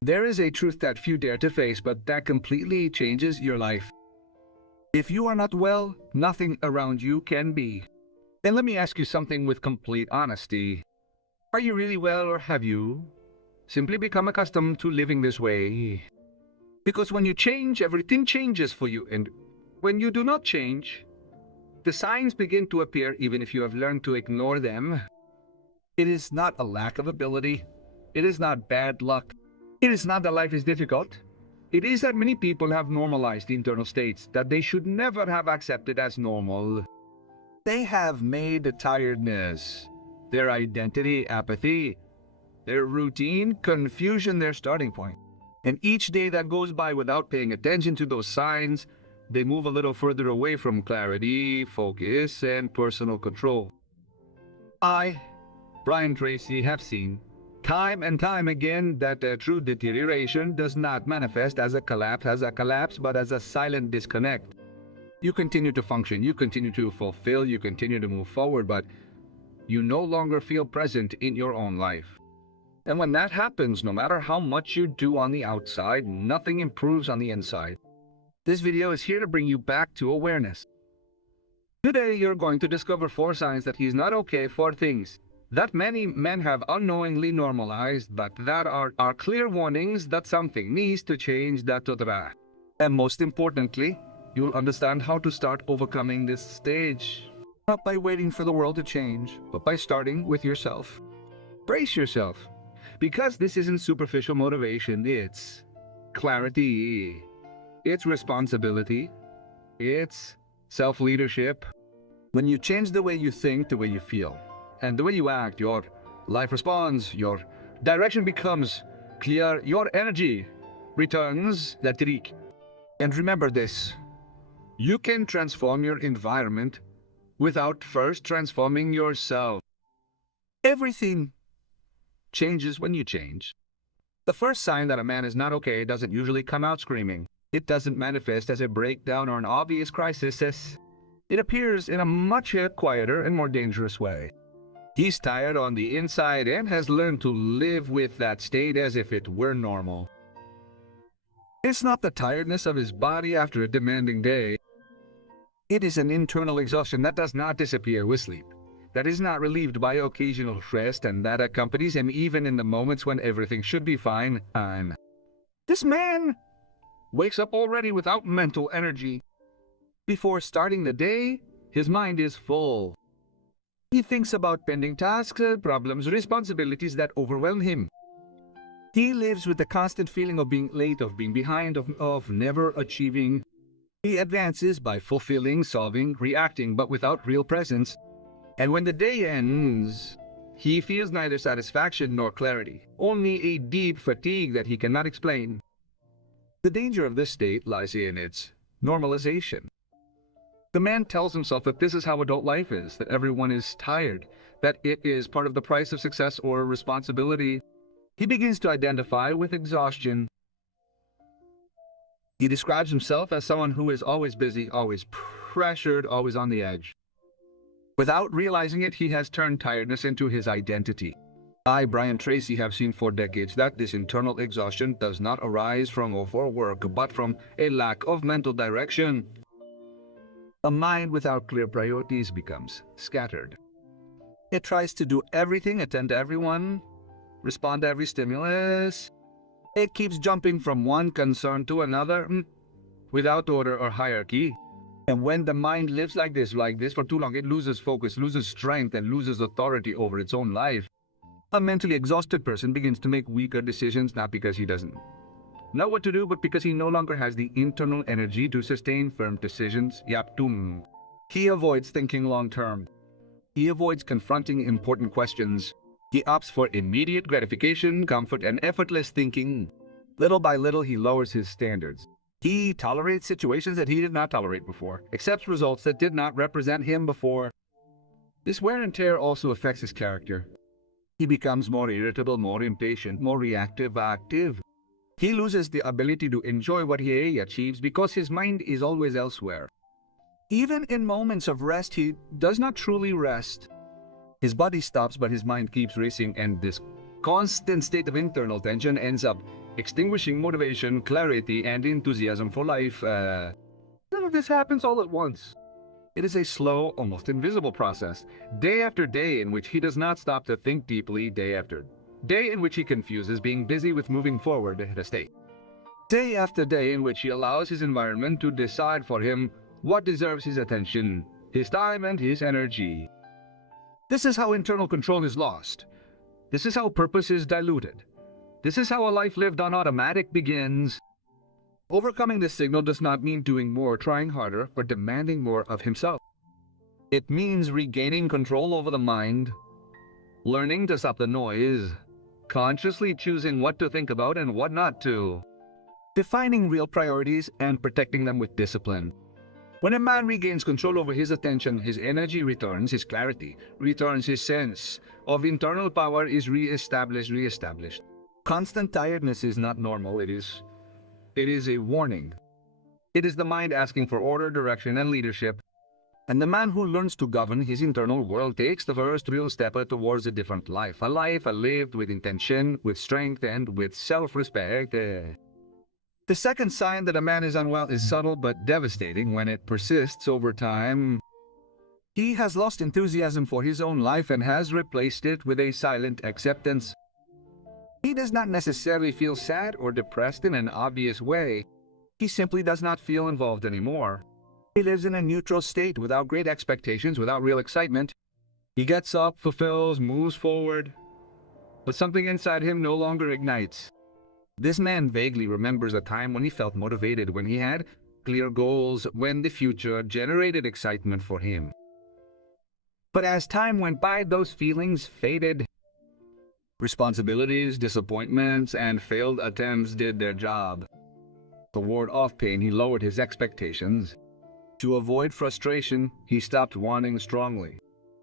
There is a truth that few dare to face, but that completely changes your life. If you are not well, nothing around you can be. And let me ask you something with complete honesty. Are you really well, or have you simply become accustomed to living this way? Because when you change, everything changes for you. And when you do not change, the signs begin to appear even if you have learned to ignore them. It is not a lack of ability. It is not bad luck. It is not that life is difficult. It is that many people have normalized internal states that they should never have accepted as normal. They have made the tiredness, their identity, apathy, their routine, confusion their starting point. And each day that goes by without paying attention to those signs, they move a little further away from clarity, focus, and personal control. I, Brian Tracy, have seen time and time again that true deterioration does not manifest as a collapse, but as a silent disconnect. You continue to function, you continue to fulfill, you continue to move forward, but you no longer feel present in your own life. And when that happens, no matter how much you do on the outside, nothing improves on the inside. This video is here to bring you back to awareness. Today, you're going to discover 4 signs that he's not okay for things that many men have unknowingly normalized, but that are clear warnings that something needs to change. And most importantly, you'll understand how to start overcoming this stage. Not by waiting for the world to change, but by starting with yourself. Brace yourself, because this isn't superficial motivation, it's clarity, it's responsibility, it's self-leadership. When you change the way you think, the way you feel, and the way you act, your life responds, your direction becomes clear, your energy returns latrik. And remember this, you can transform your environment without first transforming yourself. Everything changes when you change. The first sign that a man is not okay doesn't usually come out screaming. It doesn't manifest as a breakdown or an obvious crisis. It appears in a much quieter and more dangerous way. He's tired on the inside and has learned to live with that state as if it were normal. It's not the tiredness of his body after a demanding day. It is an internal exhaustion that does not disappear with sleep, that is not relieved by occasional rest, and that accompanies him even in the moments when everything should be fine. This man wakes up already without mental energy. Before starting the day, his mind is full. He thinks about pending tasks, problems, responsibilities that overwhelm him. He lives with the constant feeling of being late, of being behind, of never achieving. He advances by fulfilling, solving, reacting, but without real presence. And when the day ends, he feels neither satisfaction nor clarity, only a deep fatigue that he cannot explain. The danger of this state lies in its normalization. The man tells himself that this is how adult life is, that everyone is tired, that it is part of the price of success or responsibility. He begins to identify with exhaustion. He describes himself as someone who is always busy, always pressured, always on the edge. Without realizing it, he has turned tiredness into his identity. I, Brian Tracy, have seen for decades that this internal exhaustion does not arise from overwork, but from a lack of mental direction. A mind without clear priorities becomes scattered. It tries to do everything, attend to everyone, respond to every stimulus. It keeps jumping from one concern to another, without order or hierarchy. And when the mind lives like this for too long, it loses focus, loses strength, and loses authority over its own life. A mentally exhausted person begins to make weaker decisions, not because he doesn't know what to do, but because he no longer has the internal energy to sustain firm decisions. He avoids thinking long-term. He avoids confronting important questions. He opts for immediate gratification, comfort, and effortless thinking. Little by little, he lowers his standards. He tolerates situations that he did not tolerate before, accepts results that did not represent him before. This wear and tear also affects his character. He becomes more irritable, more impatient, more reactive, active. He loses the ability to enjoy what he achieves because his mind is always elsewhere. Even in moments of rest, he does not truly rest. His body stops, but his mind keeps racing, and this constant state of internal tension ends up extinguishing motivation, clarity, and enthusiasm for life. None of this happens all at once. It is a slow, almost invisible process, day after day in which he does not stop to think deeply, day after day in which he confuses being busy with moving forward at a state. Day after day in which he allows his environment to decide for him what deserves his attention, his time, and his energy. This is how internal control is lost. This is how purpose is diluted. This is how a life lived on automatic begins. Overcoming this signal does not mean doing more, trying harder, or demanding more of himself. It means regaining control over the mind, learning to stop the noise, consciously choosing what to think about and what not to, defining real priorities and protecting them with discipline. When a man regains control over his attention, his energy returns, his clarity returns, his sense of internal power is reestablished. Constant tiredness is not normal, it is a warning. It is the mind asking for order, direction, and leadership. And the man who learns to govern his internal world takes the first real step towards a different life. A life lived with intention, with strength, and with self-respect. The second sign that a man is unwell is subtle but devastating when it persists over time. He has lost enthusiasm for his own life and has replaced it with a silent acceptance. He does not necessarily feel sad or depressed in an obvious way. He simply does not feel involved anymore. He lives in a neutral state without great expectations, without real excitement. He gets up, fulfills, moves forward, but something inside him no longer ignites. This man vaguely remembers a time when he felt motivated, when he had clear goals, when the future generated excitement for him. But as time went by, those feelings faded. Responsibilities, disappointments, and failed attempts did their job. To ward off pain, he lowered his expectations. To avoid frustration, he stopped wanting strongly.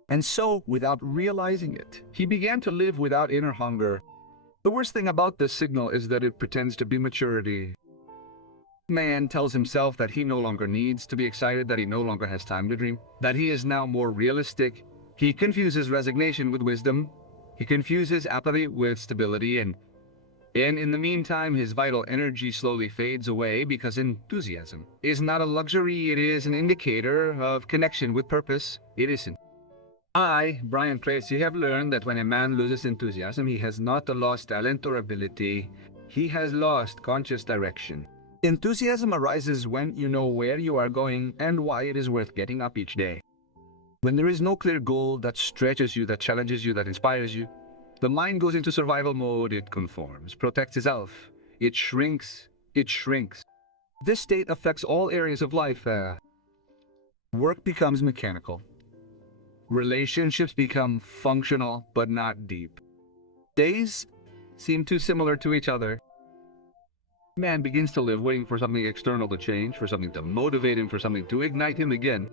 And so, without realizing it, he began to live without inner hunger. The worst thing about this signal is that it pretends to be maturity. Man tells himself that he no longer needs to be excited, that he no longer has time to dream, that he is now more realistic. He confuses resignation with wisdom. He confuses apathy with stability, and in the meantime, his vital energy slowly fades away because enthusiasm is not a luxury, it is an indicator of connection with purpose. It isn't. I, Brian Tracy, have learned that when a man loses enthusiasm, he has not lost talent or ability. He has lost conscious direction. Enthusiasm arises when you know where you are going and why it is worth getting up each day. When there is no clear goal that stretches you, that challenges you, that inspires you, the mind goes into survival mode. It conforms, protects itself. It shrinks. This state affects all areas of life. Work becomes mechanical. Relationships become functional but not deep. Days seem too similar to each other. Man begins to live waiting for something external to change, for something to motivate him, for something to ignite him again.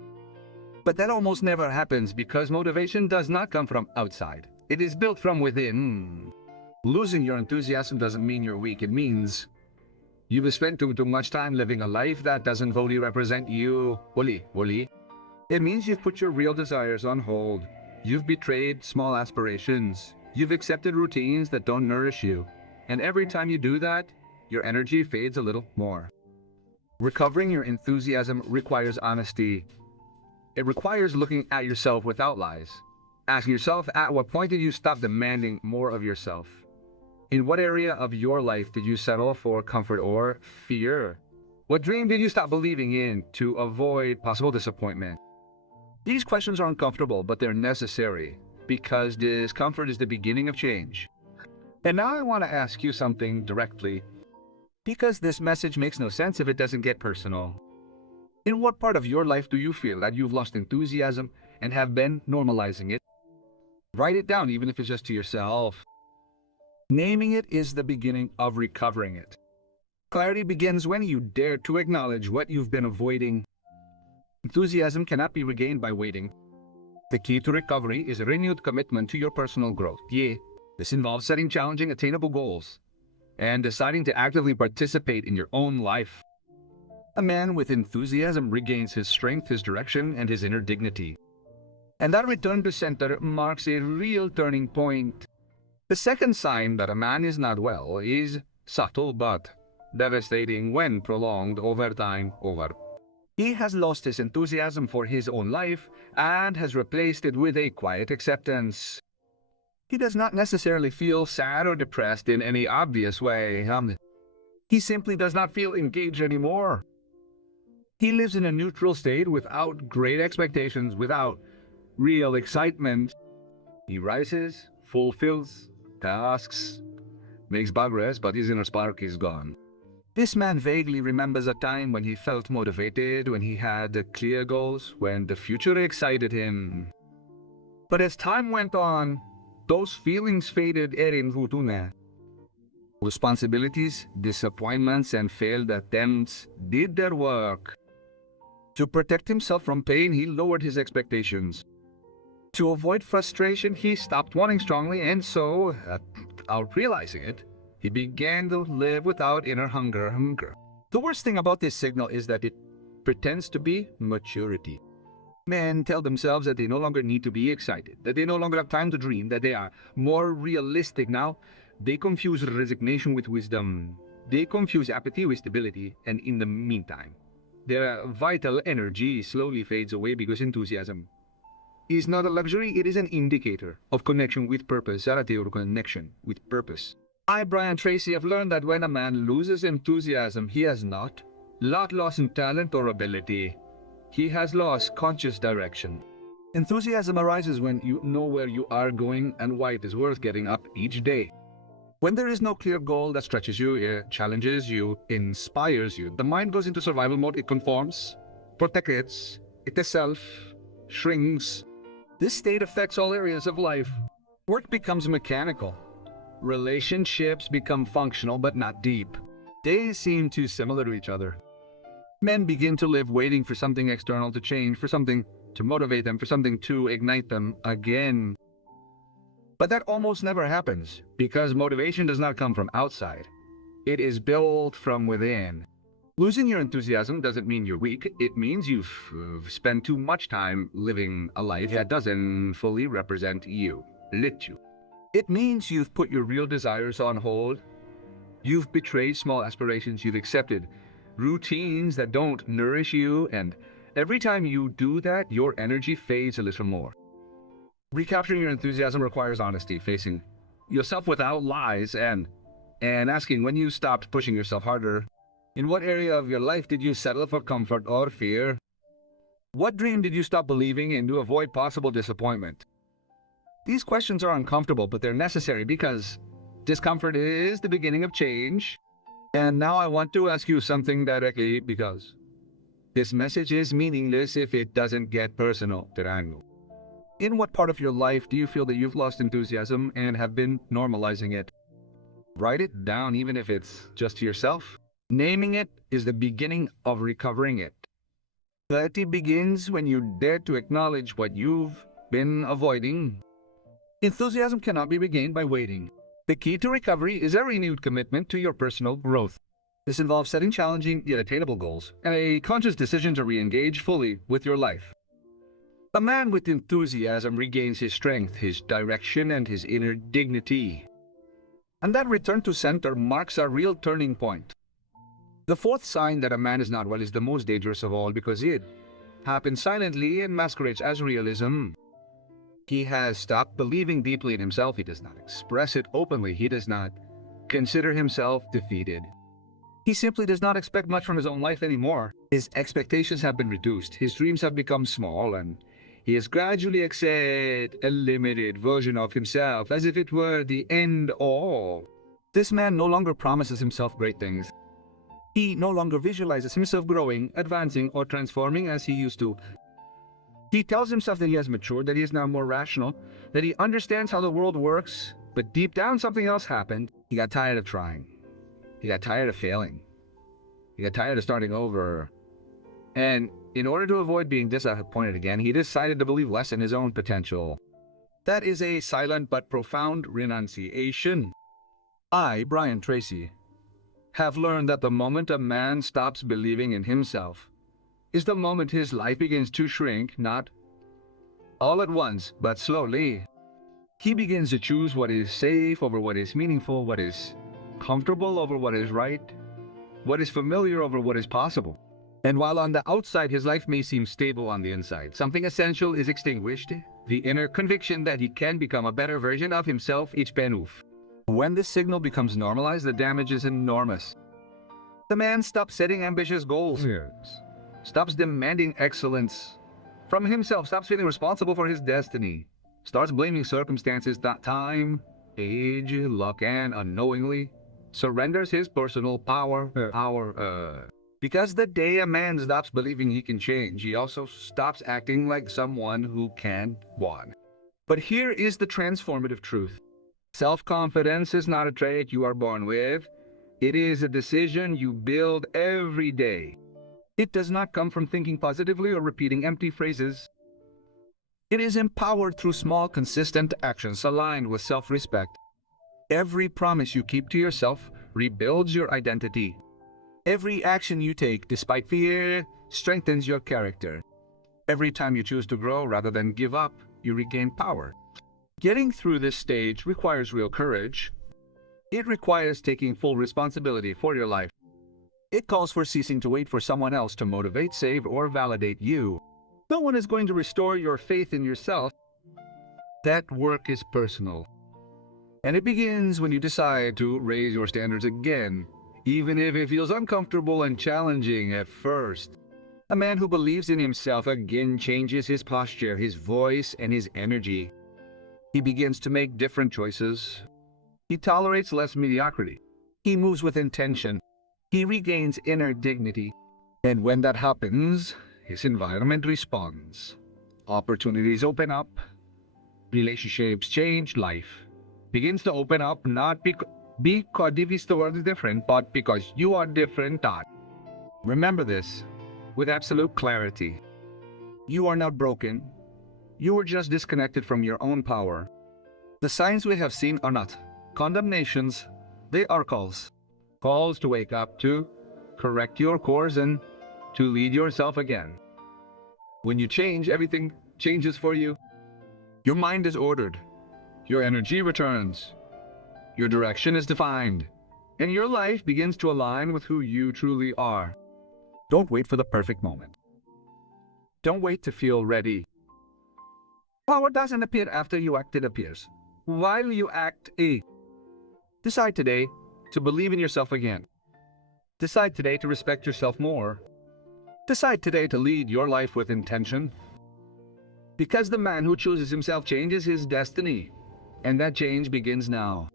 But that almost never happens because motivation does not come from outside. It is built from within. Losing your enthusiasm doesn't mean you're weak. It means you've spent too much time living a life that doesn't fully represent you. Wali. It means you've put your real desires on hold. You've betrayed small aspirations. You've accepted routines that don't nourish you. And every time you do that, your energy fades a little more. Recovering your enthusiasm requires honesty. It requires looking at yourself without lies. Asking yourself, at what point did you stop demanding more of yourself? In what area of your life did you settle for comfort or fear? What dream did you stop believing in to avoid possible disappointment? These questions are uncomfortable, but they're necessary because discomfort is the beginning of change. And now I want to ask you something directly, because this message makes no sense if it doesn't get personal. In what part of your life do you feel that you've lost enthusiasm and have been normalizing it? Write it down, even if it's just to yourself. Naming it is the beginning of recovering it. Clarity begins when you dare to acknowledge what you've been avoiding. Enthusiasm cannot be regained by waiting. The key to recovery is a renewed commitment to your personal growth. This involves setting challenging, attainable goals and deciding to actively participate in your own life. A man with enthusiasm regains his strength, his direction, and his inner dignity. And that return to center marks a real turning point. The second sign that a man is not well is subtle but devastating when prolonged over time. He has lost his enthusiasm for his own life and has replaced it with a quiet acceptance. He does not necessarily feel sad or depressed in any obvious way. He simply does not feel engaged anymore. He lives in a neutral state without great expectations, without real excitement. He rises, fulfills tasks, makes progress, but his inner spark is gone. This man vaguely remembers a time when he felt motivated, when he had clear goals, when the future excited him. But as time went on, those feelings faded in routine. Responsibilities, disappointments, and failed attempts did their work. To protect himself from pain, he lowered his expectations. To avoid frustration, he stopped wanting strongly, and so, without realizing it, he began to live without inner hunger. The worst thing about this signal is that it pretends to be maturity. Men tell themselves that they no longer need to be excited, that they no longer have time to dream, that they are more realistic now. They confuse resignation with wisdom. They confuse apathy with stability, and in the meantime, their vital energy slowly fades away because enthusiasm is not a luxury, it is an indicator of connection with purpose, or connection with purpose. I, Brian Tracy, have learned that when a man loses enthusiasm, he has not lost in talent or ability. He has lost conscious direction. Enthusiasm arises when you know where you are going and why it is worth getting up each day. When there is no clear goal that stretches you, challenges you, inspires you, the mind goes into survival mode. It conforms, protects itself, shrinks. This state affects all areas of life. Work becomes mechanical. Relationships become functional but not deep. Days seem too similar to each other. Men begin to live waiting for something external to change, for something to motivate them, for something to ignite them again. But that almost never happens, because motivation does not come from outside. It is built from within. Losing your enthusiasm doesn't mean you're weak. It means you've spent too much time living a life that doesn't fully represent you, lit you. It means you've put your real desires on hold. You've betrayed small aspirations. You've accepted routines that don't nourish you, and every time you do that, your energy fades a little more. Recapturing your enthusiasm requires honesty, facing yourself without lies, and asking when you stopped pushing yourself harder. In what area of your life did you settle for comfort or fear? What dream did you stop believing in to avoid possible disappointment? These questions are uncomfortable, but they're necessary because discomfort is the beginning of change. And now I want to ask you something directly, because this message is meaningless if it doesn't get personal. In what part of your life do you feel that you've lost enthusiasm and have been normalizing it? Write it down, even if it's just to yourself. Naming it is the beginning of recovering it. Clarity begins when you dare to acknowledge what you've been avoiding. Enthusiasm cannot be regained by waiting. The key to recovery is a renewed commitment to your personal growth. This involves setting challenging yet attainable goals and a conscious decision to re-engage fully with your life. A man with enthusiasm regains his strength, his direction, and his inner dignity. And that return to center marks a real turning point. The fourth sign that a man is not well is the most dangerous of all, because it happens silently and masquerades as realism. He has stopped believing deeply in himself. He does not express it openly. He does not consider himself defeated. He simply does not expect much from his own life anymore. His expectations have been reduced. His dreams have become small, and he has gradually accepted a limited version of himself, as if it were the end all. This man no longer promises himself great things. He no longer visualizes himself growing, advancing, or transforming as he used to. He tells himself that he has matured, that he is now more rational, that he understands how the world works, but deep down something else happened. He got tired of trying. He got tired of failing. He got tired of starting over. And in order to avoid being disappointed again, he decided to believe less in his own potential. That is a silent but profound renunciation. I, Brian Tracy, have learned that the moment a man stops believing in himself is the moment his life begins to shrink, not all at once, but slowly. He begins to choose what is safe over what is meaningful, what is comfortable over what is right, what is familiar over what is possible. And while on the outside his life may seem stable on the inside, something essential is extinguished, the inner conviction that he can become a better version of himself each penoof. When this signal becomes normalized, the damage is enormous. The man stops setting ambitious goals, stops demanding excellence from himself, stops feeling responsible for his destiny, starts blaming circumstances, time, age, luck, and unknowingly surrenders his personal power. Because the day a man stops believing he can change, he also stops acting like someone who can't won. But here is the transformative truth. Self-confidence is not a trait you are born with. It is a decision you build every day. It does not come from thinking positively or repeating empty phrases. It is empowered through small, consistent actions aligned with self-respect. Every promise you keep to yourself rebuilds your identity. Every action you take, despite fear, strengthens your character. Every time you choose to grow rather than give up, you regain power. Getting through this stage requires real courage. It requires taking full responsibility for your life. It calls for ceasing to wait for someone else to motivate, save, or validate you. No one is going to restore your faith in yourself. That work is personal. And it begins when you decide to raise your standards again, even if it feels uncomfortable and challenging at first. A man who believes in himself again changes his posture, his voice, and his energy. He begins to make different choices. He tolerates less mediocrity. He moves with intention. He regains inner dignity. And when that happens, his environment responds. Opportunities open up. Relationships change. Life begins to open up, not because the world is different, but because you are different. Remember this with absolute clarity. You are not broken. You are just disconnected from your own power. The signs we have seen are not condemnations. They are calls. Calls to wake up, to correct your course, and to lead yourself again. When you change, everything changes for you. Your mind is ordered. Your energy returns. Your direction is defined. And your life begins to align with who you truly are. Don't wait for the perfect moment. Don't wait to feel ready. Power doesn't appear after you act, it appears while you act. Decide today to believe in yourself again. Decide today to respect yourself more. Decide today to lead your life with intention. Because the man who chooses himself changes his destiny. And that change begins now.